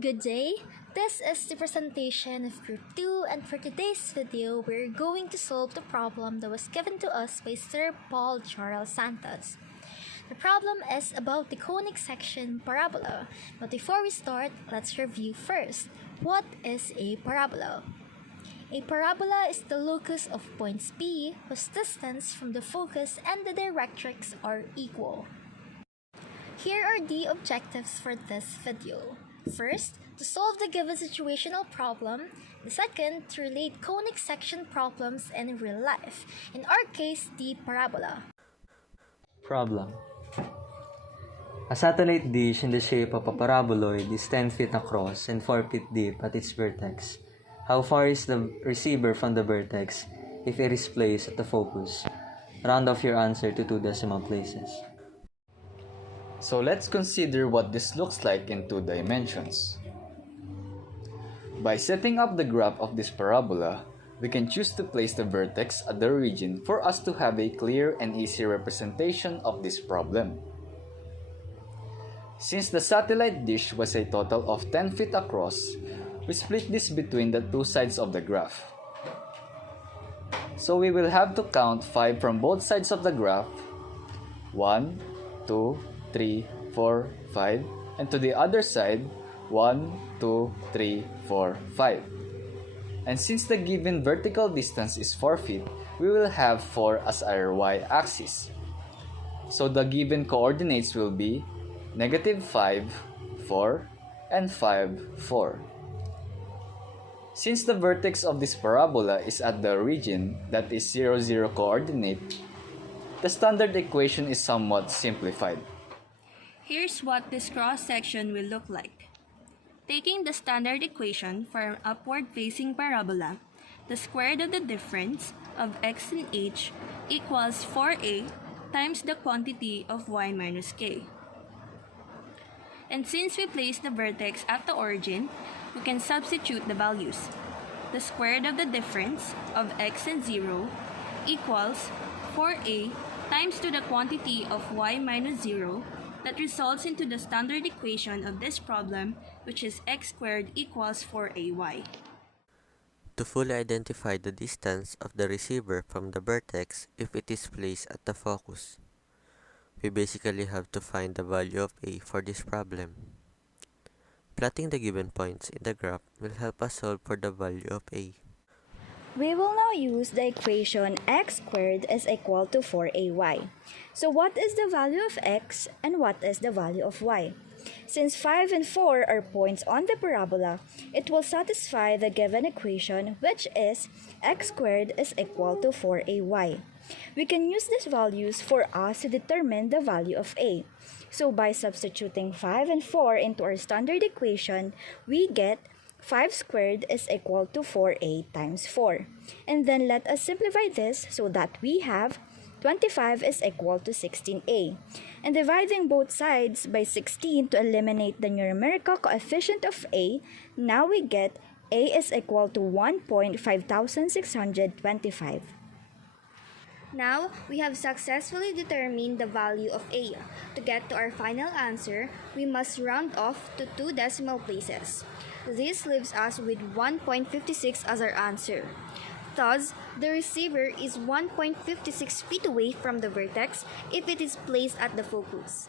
Good day, this is the presentation of Group 2, and for today's video, we're going to solve the problem that was given to us by Sir Paul Jorel Santos. The problem is about the conic section parabola, but before we start, let's review first. What is a parabola? A parabola is the locus of points P whose distance from the focus and the directrix are equal. Here are the objectives for this video. First, to solve the given situational problem. The second, to relate conic section problems in real life, in our case, the parabola. Problem. A satellite dish in the shape of a paraboloid is 10 feet across and 4 feet deep at its vertex. How far is the receiver from the vertex if it is placed at the focus? Round off your answer to 2 decimal places. So let's consider what this looks like in 2 dimensions. By setting up the graph of this parabola, we can choose to place the vertex at the origin for us to have a clear and easy representation of this problem. Since the satellite dish was a total of 10 feet across, we split this between the 2 sides of the graph. So we will have to count 5 from both sides of the graph. 1, 2, 3, 4, 5, and to the other side, 1, 2, 3, 4, 5. And since the given vertical distance is 4 feet, we will have 4 as our y-axis. So the given coordinates will be -5, 4, and 5, 4. Since the vertex of this parabola is at the origin, that is 0, 0 coordinate, the standard equation is somewhat simplified. Here's what this cross-section will look like. Taking the standard equation for an upward-facing parabola, the square root of the difference of x and h equals 4a times the quantity of y minus k. And since we place the vertex at the origin, we can substitute the values. The square root of the difference of x and 0 equals 4a times to the quantity of y minus 0. That results into the standard equation of this problem, which is x squared equals 4ay. To fully identify the distance of the receiver from the vertex if it is placed at the focus, we basically have to find the value of a for this problem. Plotting the given points in the graph will help us solve for the value of a. We will now use the equation x squared is equal to 4ay. So what is the value of x and what is the value of y? Since 5 and 4 are points on the parabola, it will satisfy the given equation, which is x squared is equal to 4ay. We can use these values for us to determine the value of a. So by substituting 5 and 4 into our standard equation, we get 5 squared is equal to 4a times 4. And then let us simplify this so that we have 25 is equal to 16a. And dividing both sides by 16 to eliminate the numerical coefficient of a, now we get a is equal to 1.5625. Now, we have successfully determined the value of a. To get to our final answer, we must round off to 2 decimal places. This leaves us with 1.56 as our answer. Thus, the receiver is 1.56 feet away from the vertex if it is placed at the focus.